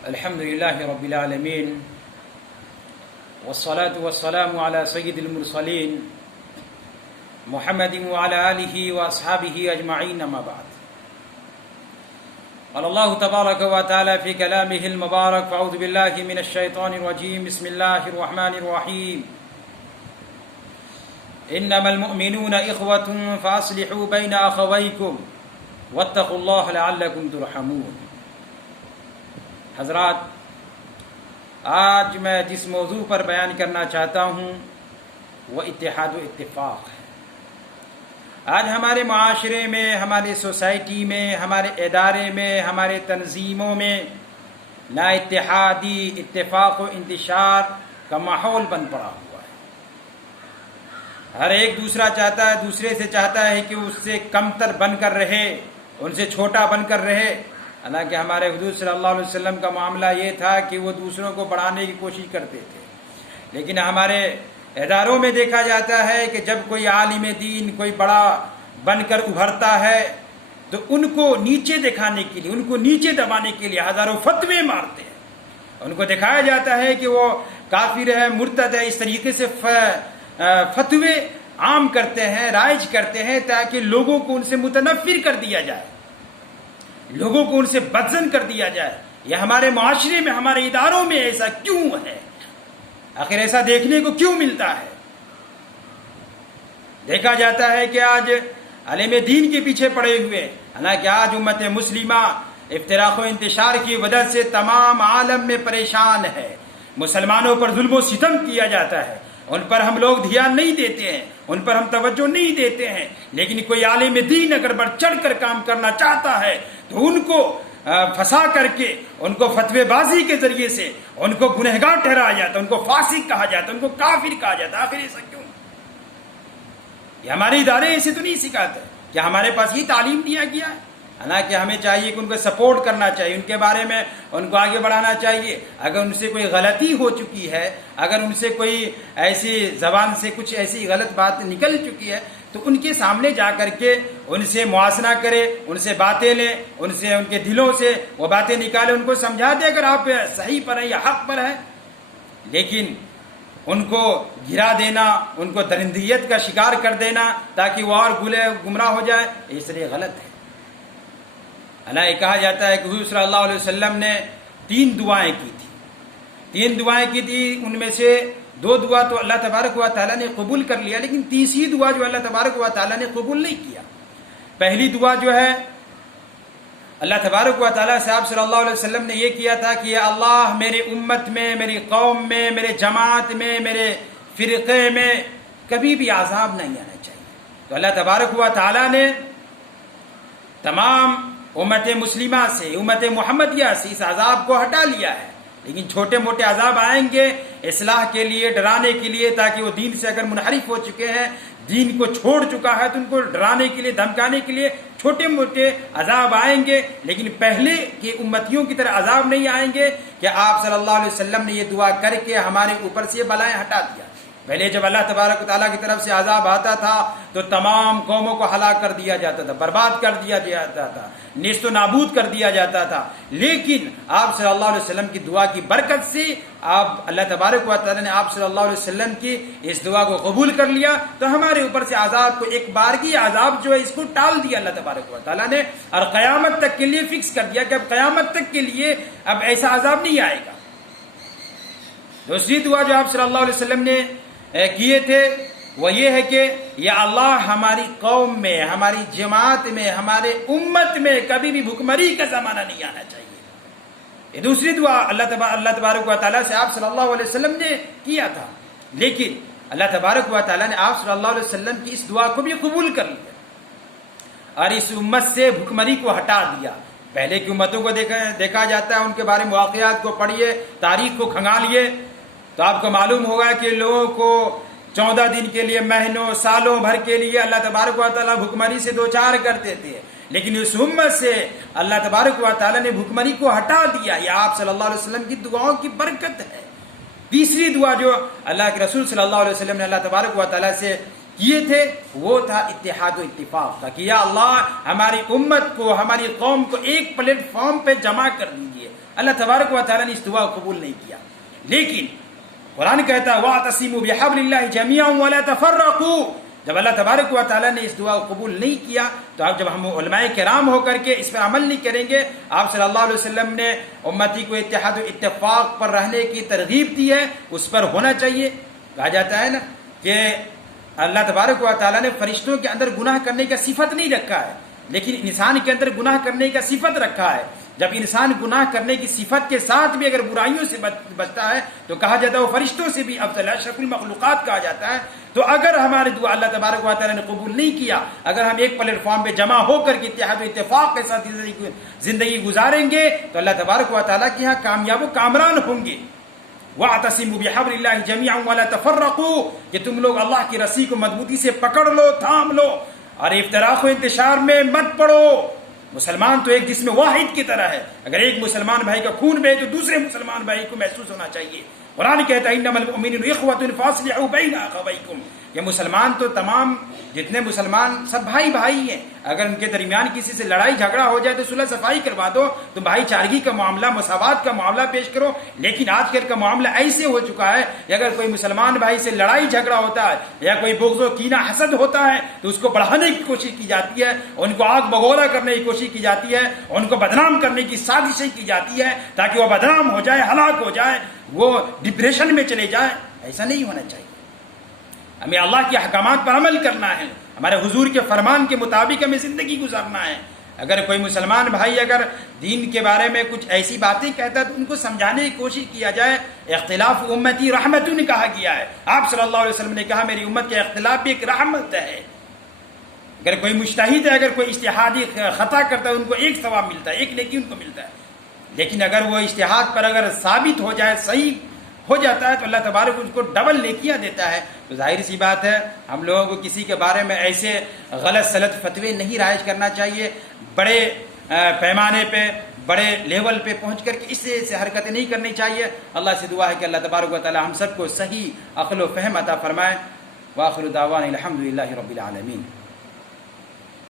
الحمد لله رب العالمين والصلاة والسلام على سيد المرسلين محمد وعلى آله وأصحابه أجمعين أما بعد. قال الله تبارك وتعالى في كلامه المبارك: فأعوذ بالله من الشيطان الرجيم بسم الله الرحمن الرحيم إنما المؤمنون إخوة فأصلحوا بين أخويكم واتقوا الله لعلكم ترحمون. حضرات، آج میں جس موضوع پر بیان کرنا چاہتا ہوں وہ اتحاد و اتفاق ہے. آج ہمارے معاشرے میں، ہماری سوسائٹی میں، ہمارے ادارے میں، ہمارے تنظیموں میں نا اتحادی، اتفاق و انتشار کا ماحول بن پڑا ہوا ہے. ہر ایک دوسرے سے چاہتا ہے کہ اس سے کمتر بن کر رہے، ان سے چھوٹا بن کر رہے. حالانکہ ہمارے حضور صلی اللہ علیہ وسلم کا معاملہ یہ تھا کہ وہ دوسروں کو بڑھانے کی کوشش کرتے تھے. لیکن ہمارے اداروں میں دیکھا جاتا ہے کہ جب کوئی عالم دین، کوئی بڑا بن کر ابھرتا ہے تو ان کو نیچے دکھانے کے لیے، ان کو نیچے دبانے کے لیے ہزاروں فتوے مارتے ہیں. ان کو دکھایا جاتا ہے کہ وہ کافر ہے، مرتد ہے. اس طریقے سے فتوے عام کرتے ہیں، رائج کرتے ہیں تاکہ لوگوں کو ان سے متنفر کر دیا جائے، لوگوں کو ان سے بدظن کر دیا جائے. یہ ہمارے معاشرے میں، ہمارے اداروں میں ایسا کیوں ہے؟ آخر ایسا دیکھنے کو کیوں ملتا ہے؟ دیکھا جاتا ہے کہ آج عالم دین کے پیچھے پڑے ہوئے، حالانکہ آج امت مسلمہ افتراق و انتشار کی وجہ سے تمام عالم میں پریشان ہے. مسلمانوں پر ظلم و ستم کیا جاتا ہے، ان پر ہم لوگ دھیان نہیں دیتے ہیں، ان پر ہم توجہ نہیں دیتے ہیں. لیکن کوئی عالم دین اگر بڑھ چڑھ کر کام کرنا چاہتا ہے تو ان کو پھنسا کر کے، ان کو فتوی بازی کے ذریعے سے ان کو گنہگار ٹھہرایا جاتا، ان کو فاسق کہا جاتا، ان کو کافر کہا جاتا. آخر ایسا کیوں؟ یہ ہمارے ادارے ایسے تو نہیں سکھاتے. کیا ہمارے پاس یہ تعلیم دیا گیا ہے؟ حالانکہ ہمیں چاہیے کہ ان کو سپورٹ کرنا چاہیے، ان کے بارے میں ان کو آگے بڑھانا چاہیے. اگر ان سے کوئی غلطی ہو چکی ہے، اگر ان سے کوئی ایسی زبان سے کچھ ایسی غلط بات نکل چکی ہے تو ان کے سامنے جا کر کے ان سے موازنہ کرے، ان سے باتیں لیں، ان سے ان کے دلوں سے وہ باتیں نکالے، ان کو سمجھا دے اگر آپ صحیح پر ہیں یا حق پر ہیں. لیکن ان کو گرا دینا، ان کو درندیت کا شکار کر دینا تاکہ وہ اور گمراہ ہو جائے، اس لیے غلط ہے. اللہ کہا جاتا ہے کہ حضور صلی اللہ علیہ وسلم نے 3 دعائیں کی تھی. ان میں سے 2 دعا تو اللہ تبارک و تعالیٰ نے قبول کر لیا، لیکن تیسری دعا جو اللہ تبارک و تعالیٰ نے قبول نہیں کیا. پہلی دعا جو ہے اللہ تبارک و تعالیٰ سے آپ صلی اللہ علیہ وسلم نے یہ کیا تھا کہ یا اللہ، میری امت میں، میری قوم میں، میرے جماعت میں، میرے فرقے میں کبھی بھی عذاب نہیں آنا چاہیے. تو اللہ تبارک و تعالیٰ نے تمام امت مسلمہ سے، امت محمدیہ سے اس عذاب کو ہٹا لیا ہے. لیکن چھوٹے موٹے عذاب آئیں گے اصلاح کے لیے، ڈرانے کے لیے، تاکہ وہ دین سے اگر منحرف ہو چکے ہیں، دین کو چھوڑ چکا ہے تو ان کو ڈرانے کے لیے، دھمکانے کے لیے چھوٹے موٹے عذاب آئیں گے. لیکن پہلے کی امتیوں کی طرح عذاب نہیں آئیں گے کہ آپ صلی اللہ علیہ وسلم نے یہ دعا کر کے ہمارے اوپر سے بلائیں ہٹا دیا. پہلے جب اللہ تبارک و تعالیٰ کی طرف سے عذاب آتا تھا تو تمام قوموں کو ہلاک کر دیا جاتا تھا، برباد کر دیا جاتا تھا، نیست و نابود کر دیا جاتا تھا. لیکن آپ صلی اللہ علیہ وسلم کی دعا کی برکت سے اللہ تبارک و تعالیٰ نے آپ صلی اللہ علیہ وسلم کی اس دعا کو قبول کر لیا، تو ہمارے اوپر سے عذاب کو، ایک بارگی عذاب جو ہے اس کو ٹال دیا اللہ تبارک و تعالیٰ نے، اور قیامت تک کے لیے فکس کر دیا کہ اب قیامت تک کے لیے اب ایسا عذاب نہیں آئے گا. دوسری دعا جو آپ صلی اللہ علیہ وسلم نے کیے تھے وہ یہ ہے کہ یا اللہ، ہماری قوم میں، ہماری جماعت میں، ہمارے امت میں کبھی بھی بھوکمری کا زمانہ نہیں آنا چاہیے. یہ دوسری دعا اللہ تبارک و تعالیٰ سے آپ صلی اللہ علیہ وسلم نے کیا تھا. لیکن اللہ تبارک و تعالیٰ نے آپ صلی اللہ علیہ وسلم کی اس دعا کو بھی قبول کر لیا اور اس امت سے بھوکمری کو ہٹا دیا. پہلے کی امتوں کو دیکھا جاتا ہے، ان کے بارے میں واقعات کو پڑھیے، تاریخ کو کھنگالیے تو آپ کو معلوم ہوگا کہ لوگوں کو 14 دن کے لیے، مہینوں، سالوں بھر کے لیے اللہ تبارک و تعالیٰ بھوکمری سے دوچار کرتے تھے. لیکن اس امت سے اللہ تبارک و تعالیٰ نے بھوکمری کو ہٹا دیا. یہ آپ صلی اللہ علیہ وسلم کی دعاؤں کی برکت ہے. تیسری دعا جو اللہ کے رسول صلی اللہ علیہ وسلم نے اللہ تبارک و تعالیٰ سے کیے تھے وہ تھا اتحاد و اتفاق کا کہ یا اللہ ہماری امت کو ہماری قوم کو ایک پلیٹ فارم پہ جمع کر دیجیے. اللہ تبارک و تعالیٰ نے اس دعا کو قبول نہیں کیا. لیکن قرآن کہتا ہے وَاعْتَصِمُوا بِحَبْلِ اللَّهِ جَمِيعًا وَلَا تَفَرَّقُوا. جب اللہ تبارک و تعالیٰ نے اس دعا کو قبول نہیں کیا تو اب جب ہم علماء کرام ہو کر کے اس پر عمل نہیں کریں گے. آپ صلی اللہ علیہ وسلم نے امتی کو اتحاد و اتفاق پر رہنے کی ترغیب دی ہے, اس پر ہونا چاہیے. کہا جاتا ہے نا کہ اللہ تبارک و تعالیٰ نے فرشتوں کے اندر گناہ کرنے کا صفت نہیں رکھا ہے, لیکن انسان کے اندر گناہ کرنے کا صفت رکھا ہے. جب انسان گناہ کرنے کی صفت کے ساتھ بھی اگر برائیوں سے بچتا ہے تو کہا جاتا ہے وہ فرشتوں سے بھی افضل ہے, اشرف المخلوقات کہا جاتا ہے. تو اگر ہماری دعا اللہ تبارک و تعالیٰ نے قبول نہیں کیا, اگر ہم ایک پلیٹ فارم پہ جمع ہو کر کے اتحاد و اتفاق کے ساتھ زندگی گزاریں گے تو اللہ تبارک و تعالیٰ کے یہاں کامیاب و کامران ہوں گے. وَاعْتَصِمُوا بِحَبْلِ اللَّهِ جَمِيعًا وَلَا تَفَرَّقُوا, کہ تم لوگ اللہ کی رسی کو مضبوطی سے پکڑ لو, تھام لو, اور افتراق و انتشار میں مت پڑو. مسلمان تو ایک جسم واحد کی طرح ہے. اگر ایک مسلمان بھائی کا خون بہے تو دوسرے مسلمان بھائی کو محسوس ہونا چاہیے. قرآن کہتا ہے انما المؤمنون اخوة فاصلحوا بین اخویکم. یہ مسلمان تو تمام جتنے مسلمان سب بھائی بھائی ہیں. اگر ان کے درمیان کسی سے لڑائی جھگڑا ہو جائے تو صلح صفائی کروا دو, تو بھائی چارگی کا معاملہ, مساوات کا معاملہ پیش کرو. لیکن آج کل کا معاملہ ایسے ہو چکا ہے کہ اگر کوئی مسلمان بھائی سے لڑائی جھگڑا ہوتا ہے یا کوئی بغض و کینہ حسد ہوتا ہے تو اس کو بڑھانے کی کوشش کی جاتی ہے, ان کو آگ بگولا کرنے کی کوشش کی جاتی ہے, ان کو بدنام کرنے کی سازشیں کی جاتی ہے تاکہ وہ بدنام ہو جائے, ہلاک ہو جائے, وہ ڈپریشن میں چلے جائے. ایسا نہیں ہونا چاہیے. ہمیں اللہ کے احکامات پر عمل کرنا ہے, ہمارے حضور کے فرمان کے مطابق ہمیں زندگی گزارنا ہے. اگر کوئی مسلمان بھائی اگر دین کے بارے میں کچھ ایسی باتیں کہتا ہے تو ان کو سمجھانے کی کوشش کیا جائے. اختلاف امتی رحمتن کہا گیا ہے. آپ صلی اللہ علیہ وسلم نے کہا میری امت کے اختلاف بھی ایک رحمت ہے. اگر کوئی مجتہد ہے, اگر کوئی اجتہادی خطا کرتا ہے ان کو ایک ثواب ملتا ہے, ایک نیکی ان کو ملتا ہے. لیکن اگر وہ اجتہاد پر اگر ثابت ہو جائے, صحیح ہو جاتا ہے تو اللہ تبارک ان کو ڈبل نیکیاں دیتا ہے. تو ظاہر سی بات ہے ہم لوگوں کو کسی کے بارے میں ایسے غلط سلط فتوے نہیں رائج کرنا چاہیے. بڑے پیمانے پہ, بڑے لیول پہ پہنچ کر کے اس سے حرکتیں نہیں کرنی چاہیے. اللہ سے دعا ہے کہ اللہ تبارک و تعالی ہم سب کو صحیح عقل و فہم عطا فرمائے. وآخر دعوانا الحمد للہ رب العالمین.